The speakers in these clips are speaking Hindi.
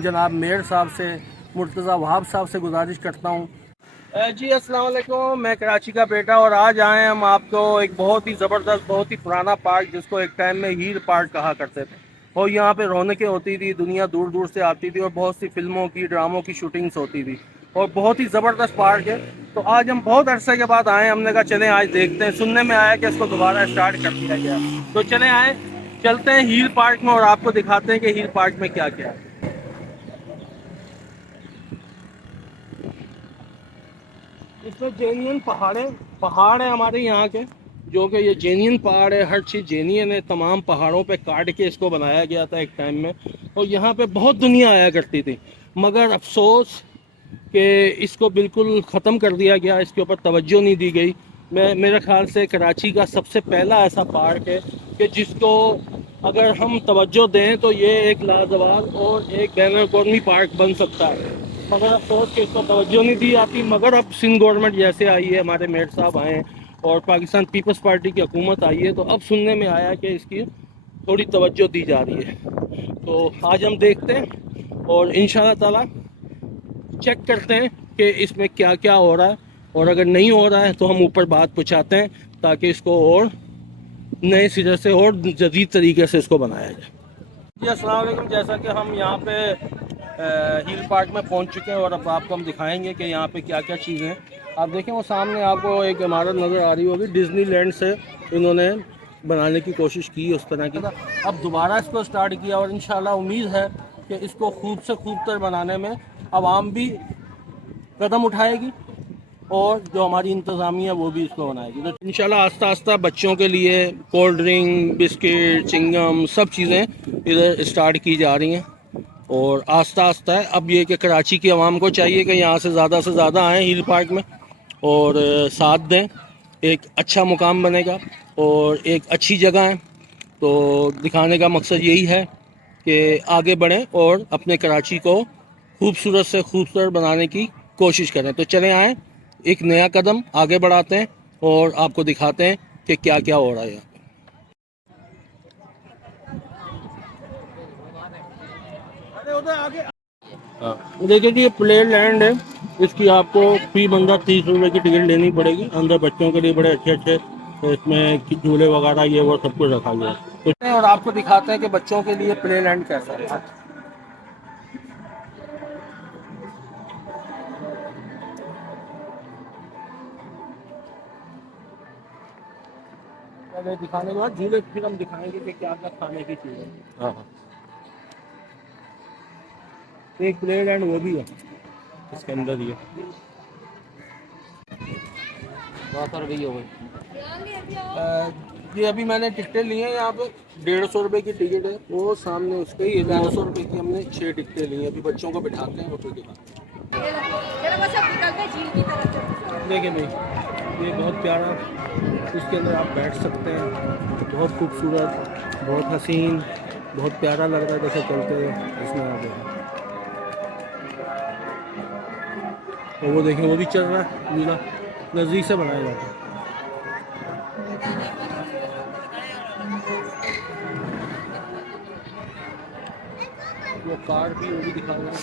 जनाब मेयर साहब से, मुर्तज़ा वहाब साहब से गुजारिश करता हूँ। जी अस्सलाम वालेकुम, मैं कराची का बेटा और आज आए हम आपको एक बहुत ही ज़बरदस्त, बहुत ही पुराना पार्क जिसको एक टाइम में हीर पार्क कहा करते थे, और यहाँ पे रौनकें होती थी, दुनिया दूर दूर से आती थी और बहुत सी फिल्मों की, ड्रामों की शूटिंग्स होती थी और बहुत ही ज़बरदस्त पार्क है। तो आज हम बहुत अरसे के बाद आए, हमने कहा चलें आज देखते हैं। सुनने में आया कि इसको दोबारा स्टार्ट कर दिया गया, तो चलें आए चलते हैं हीर पार्क में और आपको दिखाते हैं कि हीर पार्क में क्या क्या है। इसमें जेनियन पहाड़ है हमारे यहाँ के, जो कि ये जेनियन पहाड़ है। हर चीज़ जेनियन है, तमाम पहाड़ों पे काट के इसको बनाया गया था एक टाइम में, और यहाँ पे बहुत दुनिया आया करती थी। मगर अफसोस कि इसको बिल्कुल ख़त्म कर दिया गया, इसके ऊपर तवज्जो नहीं दी गई। मेरे ख्याल से कराची का सबसे पहला ऐसा पार्क है कि जिसको अगर हम तवज्जो दें तो ये एक लाजवाब और एक बैन अवी पार्क बन सकता है। मगर अफसोस कि इसको तवज्जो नहीं दी जाती। मगर अब सिंध गवर्नमेंट जैसे आई है, हमारे मेयर साहब आए हैं और पाकिस्तान पीपल्स पार्टी की हुकूमत आई है, तो अब सुनने में आया कि इसकी थोड़ी तवज्जो दी जा रही है। तो आज हम देखते हैं और इंशाल्लाह ताला चेक करते हैं कि इसमें क्या क्या हो रहा है, और अगर नहीं हो रहा है तो हम ऊपर बात पहुँचाते हैं ताकि इसको और नए सिरे से और जदीद तरीके से इसको बनाया जाए। जी अस्सलाम वालेकुम, जैसा कि हम यहाँ पे हील पार्क में पहुँच चुके हैं और अब आपको हम दिखाएंगे कि यहाँ पे क्या क्या चीज़ें हैं। आप देखें वो सामने आपको एक इमारत नज़र आ रही होगी, डिज्नीलैंड से इन्होंने बनाने की कोशिश की उस तरह की। अब दोबारा इसको स्टार्ट किया और इंशाल्लाह उम्मीद है कि इसको खूब से खूबतर बनाने में आवाम भी कदम उठाएगी और जो हमारी इंतज़ामिया वो भी इसको बनाएगी। तो इंशाल्लाह आस्ता आस्ता बच्चों के लिए कोल्ड ड्रिंक, बिस्किट, चिंगम सब चीज़ें इधर स्टार्ट की जा रही हैं और आस्ता आस्ता है। अब ये कि कराची की आवाम को चाहिए कि यहाँ से ज़्यादा आएँ हील पार्क में और साथ दें। एक अच्छा मुकाम बनेगा और एक अच्छी जगह है, तो दिखाने का मकसद यही है कि आगे बढ़ें और अपने कराची को खूबसूरत से खूबसूरत बनाने की कोशिश करें। तो चलें आएँ, एक नया कदम आगे बढ़ाते हैं और आपको दिखाते हैं कि क्या क्या हो रहा है। देखिए कि ये प्ले लैंड है, इसकी आपको फी बंदा 30 रुपये की टिकट लेनी पड़ेगी। अंदर बच्चों के लिए बड़े अच्छे अच्छे इसमें झूले वगैरह ये वो सब कुछ रखा गया है। तो और आपको दिखाते हैं कि बच्चों के लिए प्ले लैंड कैसा है। पहले दिखाने के बाद झूले फिर हम दिखाएंगे कि क्या क्या खाने की चीज़ है। हाँ हाँ, एक प्ले लैंड वो भी है इसके अंदर ही है। 200 रुपये हो गई। ये अभी मैंने टिकटें ली हैं, यहाँ पे 150 रुपये की टिकट है, वो सामने उसके ही 250 रुपये की हमने 6 टिकटें ली हैं। अभी बच्चों को बिठाते हैं रुपये के बाद। देखिए भाई ये बहुत प्यारा, इसके अंदर आप बैठ सकते हैं, बहुत खूबसूरत, बहुत हसीन, बहुत प्यारा लग रहा है जैसे चलते हुए इसमें आ गया। तो वो देखिए वो भी चल रहा है, झूला नज़दीक से बनाया जाता है। वो कार भी वो भी दिखा रहा है।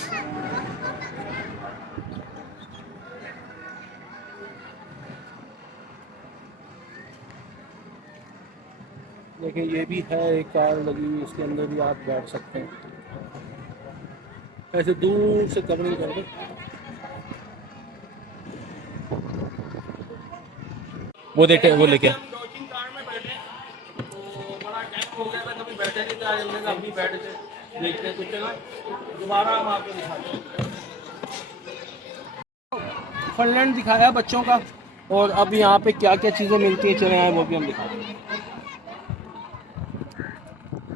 देखिए ये भी है, एक कार लगी हुई, इसके अंदर भी आप बैठ सकते हैं। ऐसे दूर से कवरिंग करके वो देखे वो लेके कार में बैठे तो बड़ा टाइम हो गया था, कभी बैठे नहीं था, हमने कहा अभी बैठ के देखते हैं। कुछ दोबारा हम आपको दिखाते हैं। फनलैंड दिखाया बच्चों का, और अब यहाँ पे क्या क्या चीज़ें मिलती हैं चले आए वो भी हम दिखाते हैं।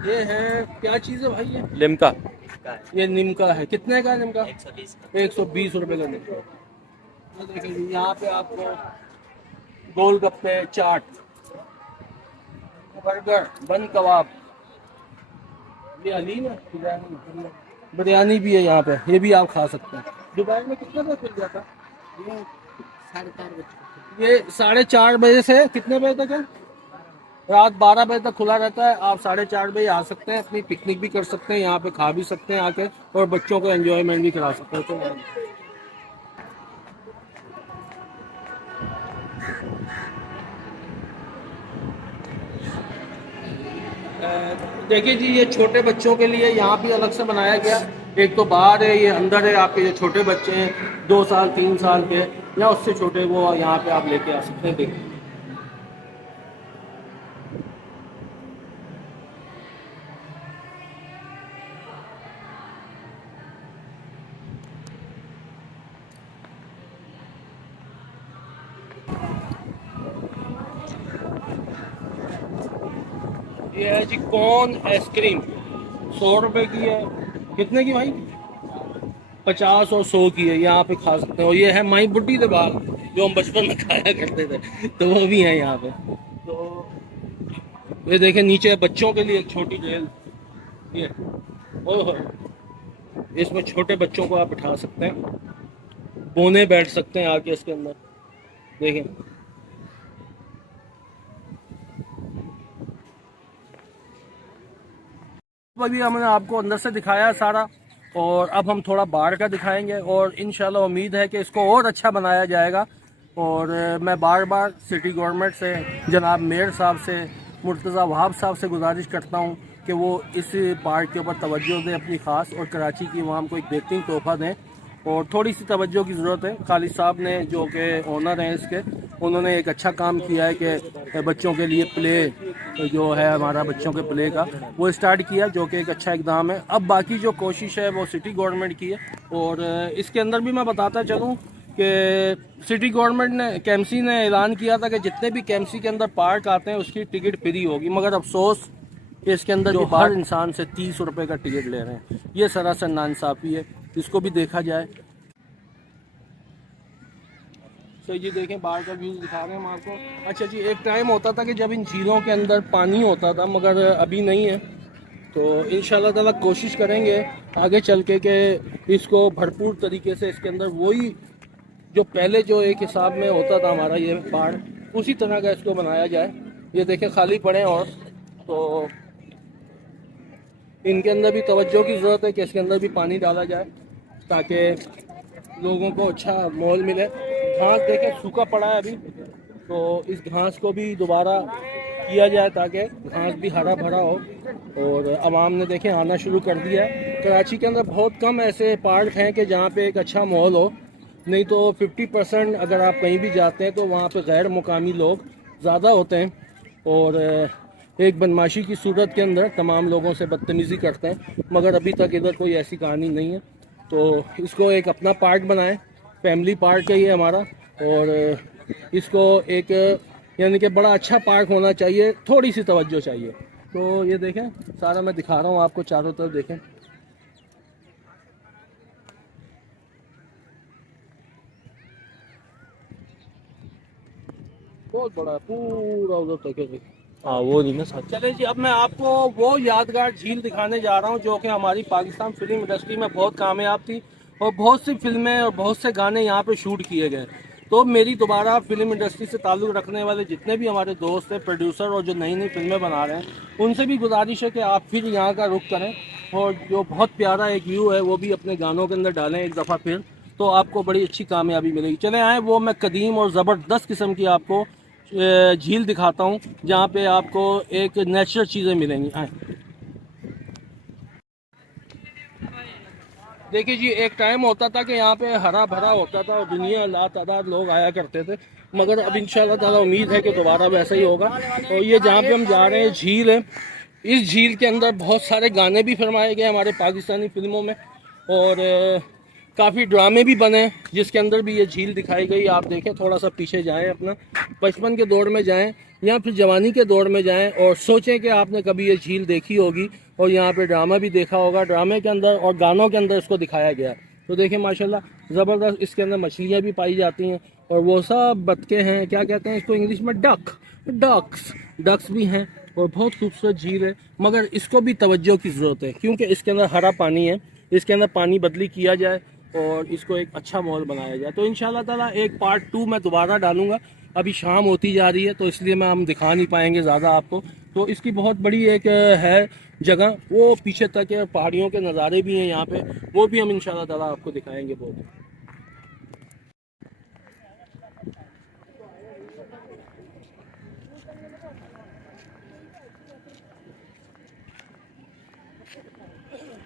ये है क्या चीज़ है भाई? ये लिमका ये निमका है। कितने का है निमका? 120 120 रुपये का निमका। देखिए यहाँ पे आपको गोलगप्पे, चाट, बर्गर, बन कबाब, ये हलीम है, बिरयानी भी है यहाँ पे, ये भी आप खा सकते हैं। दुबई में कितने बजे खुल जाता? ये 4:30 बजे। ये 4:30 बजे से कितने बजे तक है? रात 12 बजे तक खुला रहता है। आप 4:30 बजे आ सकते हैं, अपनी पिकनिक भी कर सकते हैं, यहाँ पे खा भी सकते हैं आके, और बच्चों को एंजॉयमेंट भी करा सकते हैं। तो देखिए जी, ये छोटे बच्चों के लिए यहाँ भी अलग से बनाया गया। एक तो बाहर है, ये अंदर है। आपके जो छोटे बच्चे हैं 2 साल 3 साल के या उससे छोटे, वो यहाँ पे आप लेके आ सकते हैं। देखिए ये है जी कॉर्न आइसक्रीम, 100 रुपए की है। कितने की भाई? 50 और 100 की है। यहाँ पे खा सकते हैं। और ये है माई बुड्ढी दे बाल, जो हम बचपन में खाया करते थे, तो वो भी है यहाँ पे। तो ये देखें, नीचे बच्चों के लिए एक छोटी जेल, ये ओह, इसमें छोटे बच्चों को आप बिठा सकते हैं, बोने बैठ सकते हैं आके इसके अंदर। देखें, अभी हमने आपको अंदर से दिखाया सारा, और अब हम थोड़ा बाहर का दिखाएंगे, और इंशाल्लाह उम्मीद है कि इसको और अच्छा बनाया जाएगा। और मैं बार बार सिटी गवर्नमेंट से, जनाब मेयर साहब से, मुर्तज़ा वहाब साहब से गुजारिश करता हूँ कि वो इस पार्क के ऊपर तवज्जो दें अपनी ख़ास, और कराची की आवाम को एक बेहतरीन तोहफ़ा दें। और थोड़ी सी तवज्जो की ज़रूरत है। खालिद साहब ने, जो कि ओनर हैं इसके, उन्होंने एक अच्छा काम किया है कि बच्चों के लिए प्ले जो है हमारा, बच्चों के प्ले का वो स्टार्ट किया, जो कि एक अच्छा इकदाम है। अब बाकी जो कोशिश है वो सिटी गवर्नमेंट की है। और इसके अंदर भी मैं बताता चलूँ कि सिटी गवर्नमेंट ने, केएमसी ने ऐलान किया था कि जितने भी केएमसी के अंदर पार्क आते हैं उसकी टिकट फ्री होगी, मगर अफसोस कि इसके अंदर जो हर इंसान से 30 रुपये का टिकट ले रहे हैं, ये सरासर नाइंसाफ़ी है। इसको भी देखा जाए। तो ये देखें, बाहर का व्यूज़ दिखा रहे हैं हम आपको। अच्छा जी, एक टाइम होता था कि जब इन झीलों के अंदर पानी होता था, मगर अभी नहीं है। तो इंशाल्लाह ताला कोशिश करेंगे आगे चल के कि इसको भरपूर तरीके से इसके अंदर वही जो पहले जो एक हिसाब में होता था हमारा ये पहाड़, उसी तरह का इसको बनाया जाए। ये देखें, खाली पड़े, और तो इनके अंदर भी तवज्जो की ज़रूरत है कि इसके अंदर भी पानी डाला जाए, ताकि लोगों को अच्छा माहौल मिले। घास देखें सूखा पड़ा है अभी, तो इस घास को भी दोबारा किया जाए ताकि घास भी हरा भरा हो। और आवाम ने देखें आना शुरू कर दिया है। कराची के अंदर बहुत कम ऐसे पार्क हैं कि जहाँ पे एक अच्छा माहौल हो, नहीं तो 50% अगर आप कहीं भी जाते हैं तो वहाँ पे गैर मुकामी लोग ज़्यादा होते हैं, और एक बदमाशी की सूरत के अंदर तमाम लोगों से बदतमीज़ी करते हैं। मगर अभी तक इधर कोई ऐसी कहानी नहीं है। तो इसको एक अपना पार्क बनाएं, फैमिली पार्क है ये हमारा, और इसको एक यानी कि बड़ा अच्छा पार्क होना चाहिए, थोड़ी सी तवज्जो चाहिए। तो ये देखें, सारा मैं दिखा रहा हूँ आपको, चारों तरफ देखें। बहुत बड़ा है, पूरा उधर तक। हाँ वो नहीं ना साथ। चले जी, अब मैं आपको वो यादगार झील दिखाने जा रहा हूँ जो कि हमारी पाकिस्तान फिल्म इंडस्ट्री में बहुत कामयाब थी, और बहुत सी फिल्में और बहुत से गाने यहाँ पे शूट किए गए। तो मेरी दोबारा फिल्म इंडस्ट्री से ताल्लुक़ रखने वाले जितने भी हमारे दोस्त हैं, प्रोड्यूसर, और जो नई नई फिल्में बना रहे हैं, उनसे भी गुजारिश है कि आप फिर यहाँ का रुख करें, और जो बहुत प्यारा एक व्यू है वो भी अपने गानों के अंदर डालें एक दफ़ा फिर, तो आपको बड़ी अच्छी कामयाबी मिलेगी। चले आए, वो मैं कदीम और ज़बरदस्त किस्म की आपको झील दिखाता हूँ, जहाँ पे आपको एक नेचुरल चीज़ें मिलेंगी। आए देखिए जी, एक टाइम होता था कि यहाँ पे हरा भरा होता था और दुनिया लातादाद लोग आया करते थे, मगर अब इंशाल्लाह ताला उम्मीद है कि दोबारा वैसा ही होगा। तो ये जहाँ पे हम जा रहे हैं झील है, इस झील के अंदर बहुत सारे गाने भी फिल्माए गए हमारे पाकिस्तानी फिल्मों में, और काफ़ी ड्रामे भी बने जिसके अंदर भी ये झील दिखाई गई। आप देखें, थोड़ा सा पीछे जाएं, अपना बचपन के दौर में जाएं या फिर जवानी के दौर में जाएं, और सोचें कि आपने कभी ये झील देखी होगी और यहाँ पे ड्रामा भी देखा होगा। ड्रामे के अंदर और गानों के अंदर इसको दिखाया गया। तो देखें माशाल्लाह ज़बरदस्त, इसके अंदर मछलियाँ भी पाई जाती हैं, और वो सब बतखे हैं, क्या कहते हैं इसको इंग्लिश में, डक्स भी हैं, और बहुत खूबसूरत झील है। मगर इसको भी तवज्जो की ज़रूरत है, क्योंकि इसके अंदर हरा पानी है, इसके अंदर पानी बदली किया जाए और इसको एक अच्छा माहौल बनाया जाए। तो इंशाल्लाह ताला एक पार्ट 2 मैं दोबारा डालूंगा, अभी शाम होती जा रही है तो इसलिए मैं हम दिखा नहीं पाएंगे ज़्यादा आपको। तो इसकी बहुत बड़ी एक है जगह, वो पीछे तक है, पहाड़ियों के नज़ारे भी हैं यहाँ पे, वो भी हम इंशाल्लाह ताला आपको दिखाएंगे बहुत।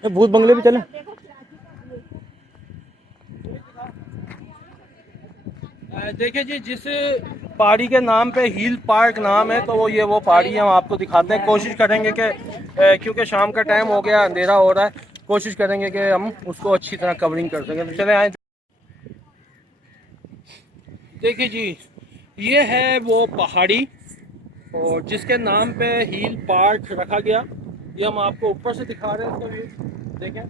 भूत बंगले भी चले। देखिए जी, जिस पहाड़ी के नाम पे हिल पार्क नाम है, तो वो पहाड़ी हम आपको दिखाते हैं। कोशिश करेंगे कि क्योंकि शाम का टाइम हो गया, अंधेरा हो रहा है, कोशिश करेंगे कि हम उसको अच्छी तरह कवरिंग कर सकें। तो चले आए। देखिए जी, ये है वो पहाड़ी और जिसके नाम पे हिल पार्क रखा गया। ये हम आपको ऊपर से दिखा रहे हैं, तो देखें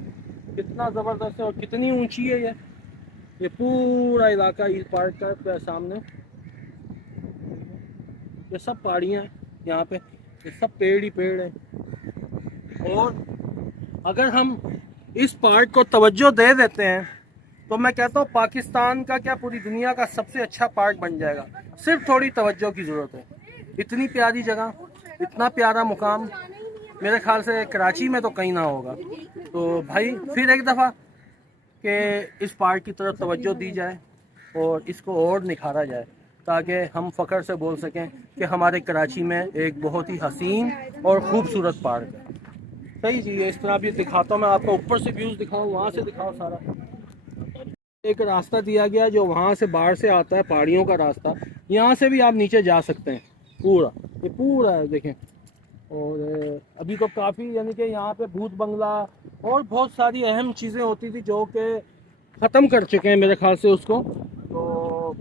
कितना ज़बरदस्त है और कितनी ऊंची है ये पूरा इलाका हिल पार्क का सामने। ये सब पहाड़ियाँ हैं यहाँ पे, ये सब पेड़ ही पेड़ हैं। और अगर हम इस पार्क को तवज्जो दे देते हैं तो मैं कहता हूँ पाकिस्तान का क्या पूरी दुनिया का सबसे अच्छा पार्क बन जाएगा। सिर्फ थोड़ी तवज्जो की ज़रूरत है। इतनी प्यारी जगह, इतना प्यारा मुकाम मेरे ख्याल से कराची में तो कहीं ना होगा। तो भाई फिर एक दफ़ा कि इस पार्क की तरफ तवज्जो दी जाए और इसको और निखारा जाए, ताकि हम फ़ख्र से बोल सकें कि हमारे कराची में एक बहुत ही हसीन और ख़ूबसूरत पार्क है। सही जी, इस तरह भी दिखाता हूँ मैं आपको, ऊपर से व्यूज़ दिखाऊँ, वहाँ से दिखाओ सारा। एक रास्ता दिया गया जो वहाँ से बाहर से आता है, पहाड़ियों का रास्ता। यहाँ से भी आप नीचे जा सकते हैं, पूरा ये पूरा है देखें। और अभी तो काफ़ी, यानी कि यहाँ पे भूत बंगला और बहुत सारी अहम चीज़ें होती थी जो कि ख़त्म कर चुके हैं मेरे ख्याल से उसको। तो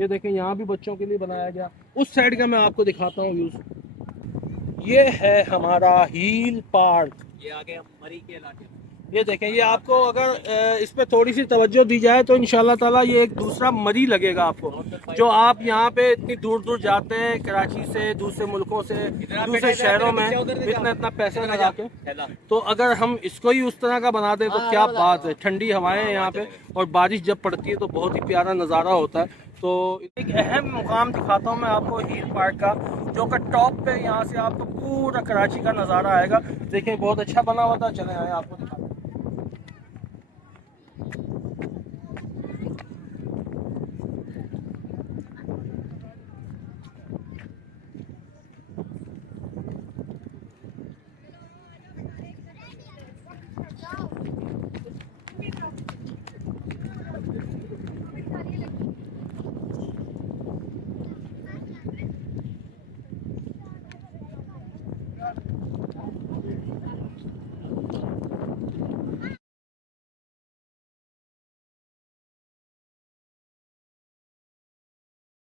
ये देखें, यहाँ भी बच्चों के लिए बनाया गया। उस साइड का मैं आपको दिखाता हूँ व्यूज़। ये है हमारा हिल पार्क, ये आगे हम मरी के इलाके। ये देखें, ये आपको अगर इस पे थोड़ी सी तवज्जो दी जाए तो इंशाल्लाह ताला ये एक दूसरा मरी लगेगा आपको। जो आप यहाँ पे इतनी दूर दूर जाते हैं, कराची से, दूसरे मुल्कों से, दूसरे शहरों में इतना पैसा लगा के, तो अगर हम इसको ही उस तरह का बना दें तो क्या बात है। ठंडी हवाएं हैं यहाँ पे और बारिश जब पड़ती है तो बहुत ही प्यारा नज़ारा होता है। तो एक अहम मुकाम दिखाता हूँ मैं आपको हिल पार्क का, जो कि टॉप पे यहाँ से आपको पूरा कराची का नज़ारा आएगा। देखें बहुत अच्छा बना हुआ था। चले आए आपको दिखा।